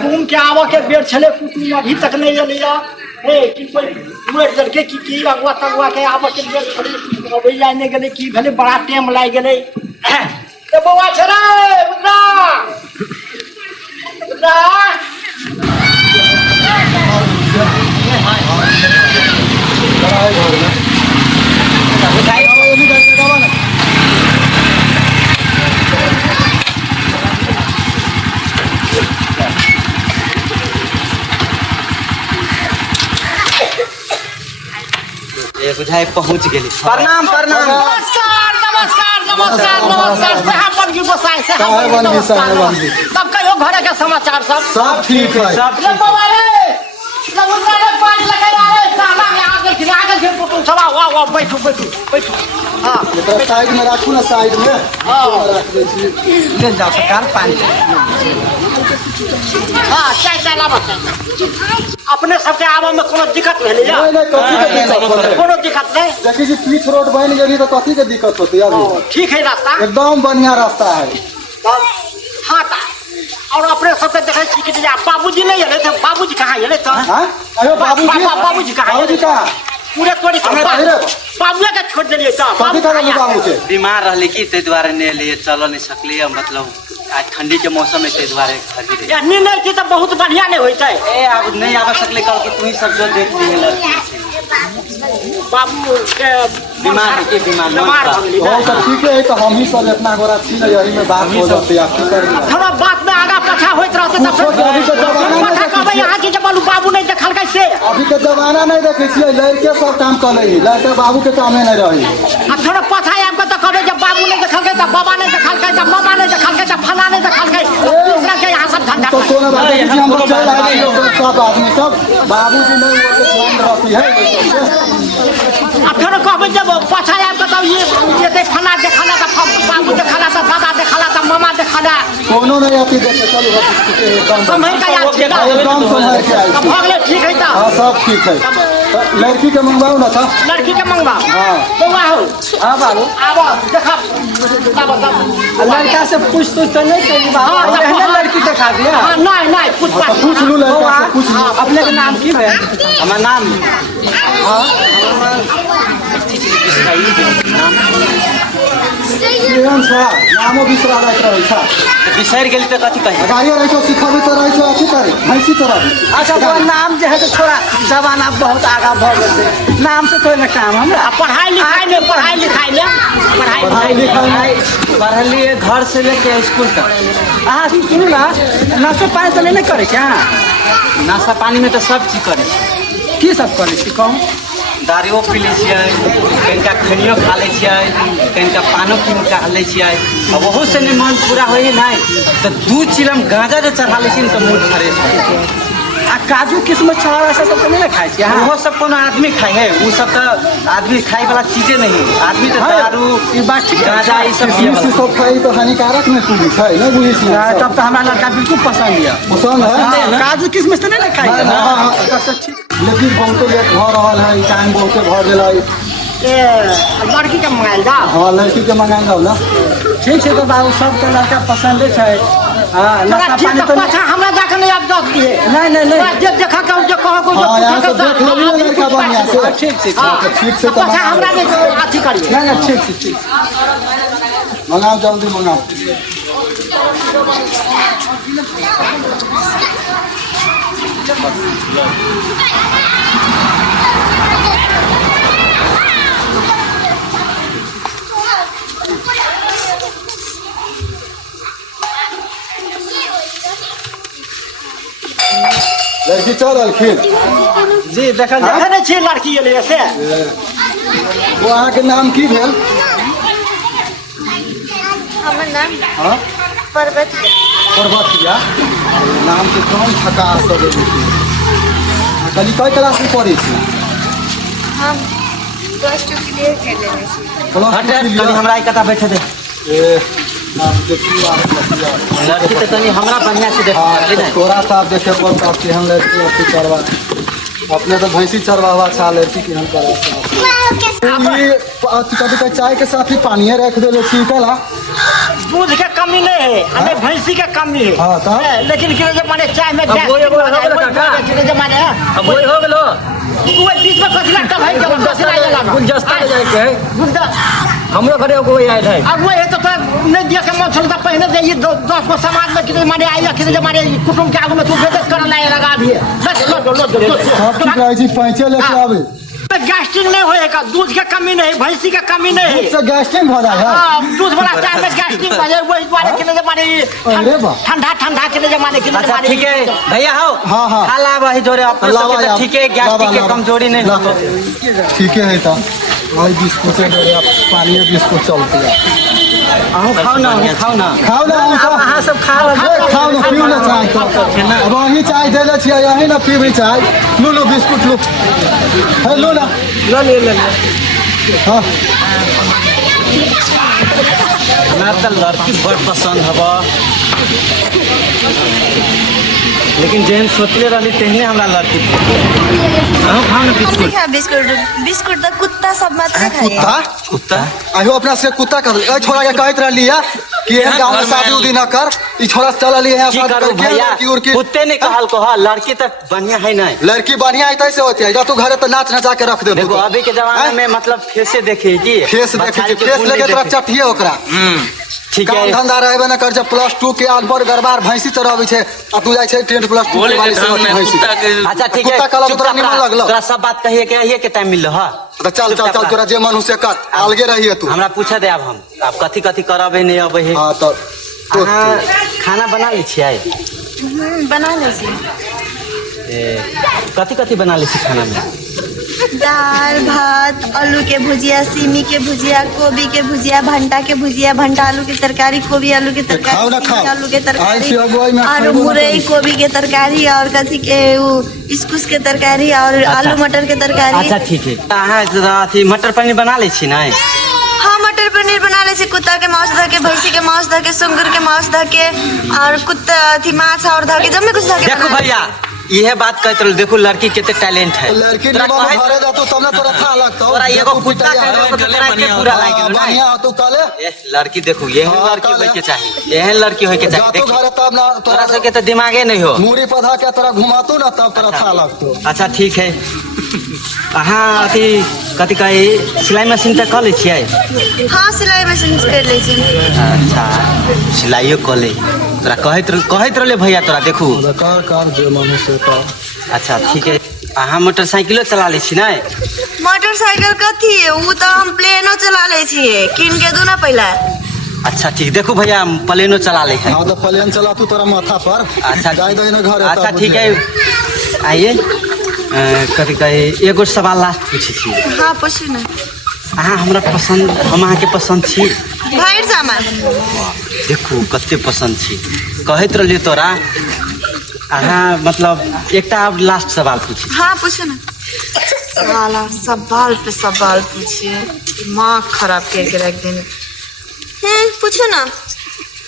कुटुम के आवा के बेर छले कुटुम अभी तक नहीं अलिया हे कि कोई मोर जर के की अगवा तगवा के आवा के बेर छले अबे जाय नहीं गेले की भेले बड़ा टाइम लाग गेले ए बौआ छरे रुद्रा रुद्रा बुझाए पहुंच गेली। प्रणाम प्रणाम। नमस्कार नमस्कार नमस्कार नमस्कार साहब बन गई बसाए साहब बन गई तब कहियो घरे के समाचार सब ठीक है। ले बाबा रे नमस्कार रे पांच लगा यार साला में आगे से कुटुम सब वाह वाह बैठो बैठो बैठो हां एकरा साइड में रखू ना साइड में रख दे छी ले जाओ सरकार पानी हां चाय चाय लाबा अपने सबके आवा में कोनो दिक्कत भेले या नहीं कथी के दिक्कत कोनो दिक्कत नहीं देखी जी पीच रोड बन गई तो कथी के दिक्कत होती अभी ठीक है रास्ता एकदम बढ़िया रास्ता है। हां और अपने सबके देखे छी कि बाबूजी नहीं आले थे बाबूजी कहां आले थे हां अरे बाबूजी कहां बाबूजी कहां पूरे तोड़ी बाबुआ के छोड़ दिलिए बाबू के बीमार रहले की ते द्वारा ने लिए चल नहीं सकलिए मतलब आज ठंडी के मौसम में ते द्वारा घर ही रहे नहीं की तो बहुत बढ़िया नहीं होता है ए अब नहीं आवा सकले कल की तू ही सब जो देख लिए लड़की बाबू के बीमार है के बीमार बहुत ठीक है तो हम ही सब इतना गोरा छी ना यही में बात हो जाती है की कर थोड़ा बात में आगा पछा होइत रहते तब अभी के जमाना पता कहबे यहां के जब बाबू नहीं देखल कैसे अभी के जमाना नहीं देखे छी लड़के सब काम कर ले लड़के बाबू के कामे नहीं रही अब थोड़ा पछा आम के तो कहबे जब बाबू नहीं देखल के तब बाबा नहीं देखल के तब मामा नहीं देखल के तब फला नहीं देखल के दूसरा के यहां सब धंधा तो कोना बात है कि हम चल आए सब आदमी सब बाबूजी नहीं वो तो ध्यान रखती है अब थोड़ा कहबे जब पछा आम के तब ये ते फला देखला तब बाबू देखला तब दादा देखला तब मामा देखला कोनो नहीं आती देखे चलो एकदम समय का याद छे एकदम समय के आई भगले ठीक है ता हां सब ठीक है लड़की के मंगवाओ ना था लड़की के मंगवा हां बउआ हो हां बाबू आबो देखा लड़का से पूछ तो नहीं करी बाबू पहले लड़की दिखा दिया हां नहीं पूछ लू लड़का से पूछ लू अपने के नाम की है हमारा नाम हां केहन छ नामो बिसरा रहे छ बिसर गेली तो कथी कही गाड़ी रहे छ सिखाबे तो रहे छ अच्छी करे भैंसी तो रहे अच्छा वो नाम जो है तो थोड़ा जमाना बहुत आगा बढ़ गए नाम से कोई ना काम हमरा पढ़ाई लिखाई पढ़लिए घर से लेके स्कूल तक हाँ सुनू ना नाश्ता पानी तो नहीं करे क्या नाश्ता पानी में तो सब चीज करे की सब करे छी कहूँ दारियो पी लै छियै कनिका खनियो खा लै छियै कनिका पानो कीन खा लै छियै अब ओहो से नहीं मन पूरा होई नहीं तो 2 चिलम गांजा जो चढ़ा लै छियै तो मूड फ्रेश हो आ काजू किस्मत छाड़ा ऐसा सब तो नहीं खाए छी हाँ वो सब कोनो आदमी खाए है वो सब तो आदमी खाए वाला चीजें नहीं है आदमी तो दारू ये बात ठीक है गांजा ये सब पिए किसी सब खाई तो हानिकारक में तू है ना बुझी छी तब तो हमारा लड़का बिल्कुल पसंद है पसंद है काजू किस्मत तो नहीं खाए हां तो ठीक लेकिन बहुत लेट भ रहल है टाइम बहुत भ गेल है लड़की के मंगाइल जा हां लड़की के मंगाई जाओ ना ठीक है तो बाबू सबके लड़का पसंद है हाँ नाश्ता पानी तो पछा हमरा जाके नहीं आप दस दिए नहीं जे देखा के जो कहो को हां यहां से देख लो लड़का बढ़िया से ठीक ठीक से तो पछा हमरा नहीं अथी करिए नहीं ठीक मंगाओ जल्दी मंगाओ लड़की चल अलखिन जी देखा देखे नहीं छी लड़की एले से वो अहाँ के नाम की भेल हमर नाम हां पर्वतिया नाम के कौन ठका सब देती कली कई क्लास में पढ़ी छी हम प्लस 2 क्लियर कर लेने छी कनी हमरा एक कथा बैठे दे ए नाम के की आ रही लड़की तो तनी हमरा बढ़िया से देख हां तोरा साहब देखे पर साहब के हम लड़की अच्छी करवा अपने तो भैंसी चरवावा छा लड़की के हम करवा ये कभी चाय के साथ ही पानी रख दे छी कला दूध के कमी नहीं है, हमें भैंसी का कमी है। हाँ, तो? लेकिन कि जो माने चाय में अब वो एगो हो गेलो काका। जो माने अब वही हो गेलो तू बीच में कुछ लगता भाई क्या गुलदस्ता ले जाना गुलदस्ता ले जाए के गुलदस्ता हमरो घरे कोई आयल है। अब वो है तो नहीं दिया के मन चलता पहले दे ये 10 को समाज में कितने माने आया कितने माने कुटुंब के आगू में तू बेइज्जत कर लाए लगा भी बस लो सब ठीक रहे छी पैंचे लेके आवे गैस्ट्रिक नहीं होएगा, दूध का कमी नहीं, भैंसी का कमी नहीं। से गैस्ट्रिक हो जाए है। हां दूध वाला चाय में गैस्ट्रिक हो जाए वही द्वारा कितने माने अरे बा ठंडा ठंडा कितने माने अच्छा ठीक है भैया हो हाँ, हाँ। खाला वही जोरे अपन सबके तो ठीक है गैस्ट्रिक के कमजोरी नहीं हो। ठीक है तो भाई बिस्कुट से आप पानी में बिस्कुट चलते हैं आओ खाओ ना खाओ ना अब अहाँ सब खा लो खाओ ना पियो ना चाय तो अब वही चाय देले छियै यही ना पीबे चाय लो बिस्कुट लो है लो ना ले हाँ हमरा तो लड़की बड़ पसंद हवा लेकिन जेहन सोचले रहली तेहने हमरा लड़की आओ खाओ ना बिस्कुट बिस्कुट तो कुत्ता सब मत खाए। कुत्ता आयो अपना से कुत्ता कर ए छोरा के कहत रहली है कि ये गांव में शादी उदी ना कर ई छोरा चल लिए है की शादी करू करके भैया लड़की उड़की कुत्ते ने कहल को हां लड़की तो बढ़िया है नहीं लड़की बढ़िया है तैसे होती है जब तू घरे तो नाच नचा के रख दे देखो अभी के जमाना में मतलब फेसे देखे की फेस देखे फेस लेके तोरा चटिए ओकरा ठीक काम है धंधा रहबे न कर जब +2 के अनपढ़ गरबार भैंसी चरावे छे आ तू जाय छे 10 +2 बोले वाली के से ढंग में भैंसी कुत्ता के अच्छा ठीक है कुत्ता कलम चुप तोरा रह, निमन लगलो तोरा सब बात कहिए के टाइम मिल रहा तो चल चल चल तोरा जे मन से कर अलगे रहिए तू हमरा पूछे दे अब हम अब कथी कथी करबे नहीं अबे है हां तो अहाँ खाना बना ली छियै बना ले छी कथी कथी बना ली छी खाना में दाल भात आलू के भुजिया सिमी के भुजिया गोभी के भुजिया भंटा के भुजिया भंटा आलू की तरकारी गोभी आलू की तरकारी खाओ ना सिमी खाओ। आलू के आई तरकारी से अगुवाई में और खाइबो ना मुरई करी। गोभी के तरकारी और कथी के वो इस्कुस के तरकारी और आलू मटर के तरकारी। अच्छा ठीक है अहाँ अथी मटर पनीर बना ले छी नहीं हाँ मटर पनीर बना ले छी कुत्ता के मांस ध के भैंसी के मांस ध के सुंगर के मांस ध के और कुत्ता अथी माछ और ध के जब में कुछ ध के देखो बना ले भैया यह बात कहते रहो देखो लड़की कितने टैलेंट है लड़की तोरा निमन कहे- घरे जा तो तब ना तोरा था लगता तोरा एगो कुत्ता के एगो तोरा के पूरा लाग गेल नहीं बढ़िया तू काले ए लड़की देखो यह हाँ, लड़की काले। होय के चाहिए यह लड़की होय के जा चाहिए तो देखो घरे तब ना तोरा तोरा सबके तो दिमागे नहीं हो मूड़ी पधा के तोरा घुमातो ना तब तोरा था लगतो अच्छा ठीक है अहाँ अथी कथी कहे सिलाई मशीन तक कऽ लै छियै हाँ सिलाई मशीन कर ले छी। अच्छा सिलाइयो कऽ ले तोरा कहैत रहले भैया तोरा देखू कर जे मन से कर अच्छा ठीक है अहाँ मोटरसाइकिलो चला लै छी नहीं मोटरसाइकिल कथी है वो तो हम प्लेनो चला ले छिए किन के दू ना पहला। अच्छा ठीक देखो भैया हम प्लेनो चला ले हैं हां तो प्लेन चला तू तोरा माथा पर अच्छा जाय दे ना घरे अच्छा तब ठीक है आइए कथी कहे एगो सवाल लास्ट पूछे छी हाँ पूछू ना। अहाँ हमरा पसंद हम अहाँके पसंद छी भाइर सामान देखू कते पसंद छी कहैत रहलिए तोरा अहाँ मतलब एकटा अब लास्ट सवाल पूछी हाँ पूछू ना। साला सवाल पे सवाल पूछिए दिमाग खराब करके रख देने। पूछो ना।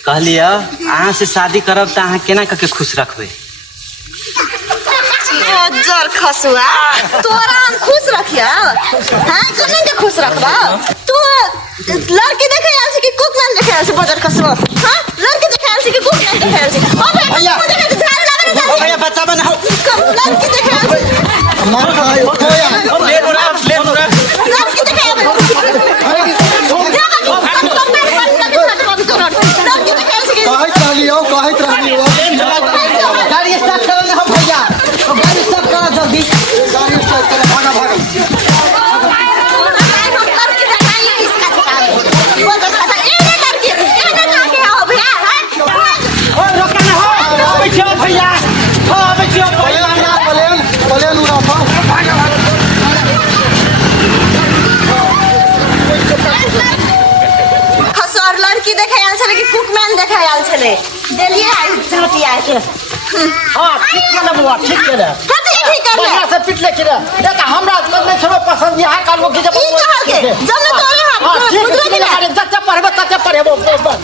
कहलिए अहाँ से शादी करब तऽ अहाँ केना कऽ के खुश रखबै जर खसुआ तोरा हम खुश रखिया हाँ कने के खुश रखबा तू लड़की देखे आल छी कि कुक मैन देखे आल छी बजर खसुआ हाँ लड़की देखे आल छी कि कुक मैन देखे आल छी ओ भैया देखे झाड़ लागे ना ओ भैया बच्चा बना लड़की देखे आल छी मार खाए खोया प्लेट उड़ा लड़की देखे आल कहैत रहली गाड़ी स्टार्ट करो ना भैया गाड़ी स्टार्ट करो जल्दी गाड़ी स्टार्ट कर भागा भागा भैया प्लेन उड़ा था खसर लड़की देखे आल छले कि कुकमैन देखे आल छले देलिए आई झोटी आके हाँ ठीक केले बुआ ठीक केले कथी ठीक कर ले बढ़िया से पिटले केले देखा हमरा नहीं छोड़ो पसंद यह कालवो की जब ई कहल के जब न तोरे हाँ हाथ ठीक बुझले कि ना है तत्ते पढ़बो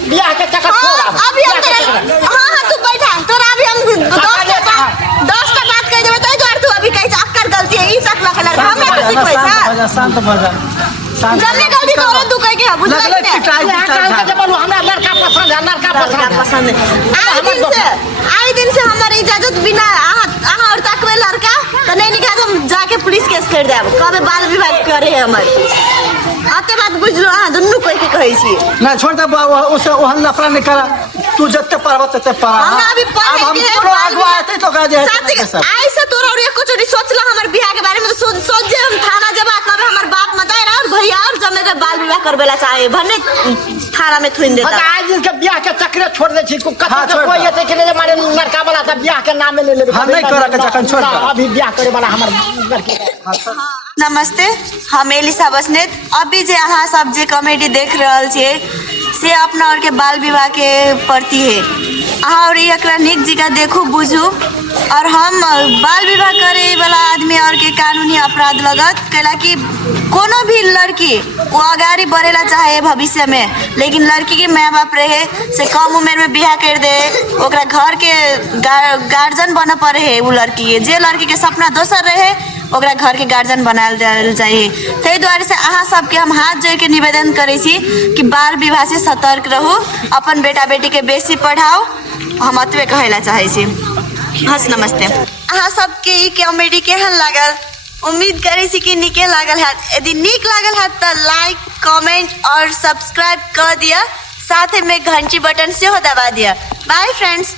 बियाह के चक्कर छोड़ अब अभी हम तेरे हाँ तू बैठा तोरा अभी हम 10 का बात कह देबे तै द्वार तू अभी कह अक्कर गलती है ई तक लखल हमरा के सिखबै छ शांत भजा जब में गलती तोरे तू कह के बुझले कि लगले पिटाई जब हमरा लड़का पसंद है लड़का लड़का पसंद है। आई दिन से हमारे इजाजत बिना अहाँ और तकवे लड़का तो नहीं निकाल हम जाके पुलिस केस कर देब कबे बाल विवाह करे हमर आते बात बुझलो अहाँ दुनू कोई के कहै छी ना छोड़ दे उसे ओहन लफड़ा नहीं करा तू जत्ते पारबा तत्ते पारा हमरा अभी अब हम कोनो आगवा आते तो कह दे आई से तोरा और एक कुछ नहीं सोचला हमर बियाह के बारे में तो सोच जे हम थाना जबा कबे हमर बाप मदाई और भैया और जमे के बाल विवाह करबेला चाहे भने थाना में थुइन देता आज के बियाह के चक्कर छोड़ दे छी कथा से कोई एते के ले मारे लड़का वाला त बियाह के नाम ले ले हां नहीं करा के जखन छोड़ अभी बियाह करे वाला हमर लड़की नमस्ते हम एलिसा बसनेत अभी जे अहाँ सब जे कॉमेडी देख रहल छियै से अपना और के बाल विवाह के प्रति है अहाँ और एकरा निक जगह देखू बुझू और हम बाल विवाह करे वाला आदमी और के कानूनी अपराध लगत कैला कि कोनो भी लड़की वो अगाड़ी बढ़ेला चाहे भविष्य में लेकिन लड़की के माँ बाप रहे से कम उम्र में बियाह कर दे ओकरा घर के गार्जियन बन पड़े है वो लड़की के जे लड़की के सपना दोसर रहे ओकरा घर के गार्जियन बनाल देल चाहिए ताहि दुआरे से अहाँ सबके हम हाथ जोड़ के निवेदन करे छी कि बाल विवाह से सतर्क रहू अपन बेटा बेटी के बेसी पढ़ाओ हम अतबे कहला चाहे छी हस नमस्ते अहाँ सबके ई कॉमेडी केहन लागल उम्मीद करे छी कि नीके लागल हैत यदि नीक लागल हैत तो लाइक कमेंट और सब्सक्राइब कर दिया साथ में घंटी बटन से हो दबा दिया बाय फ्रेंड्स।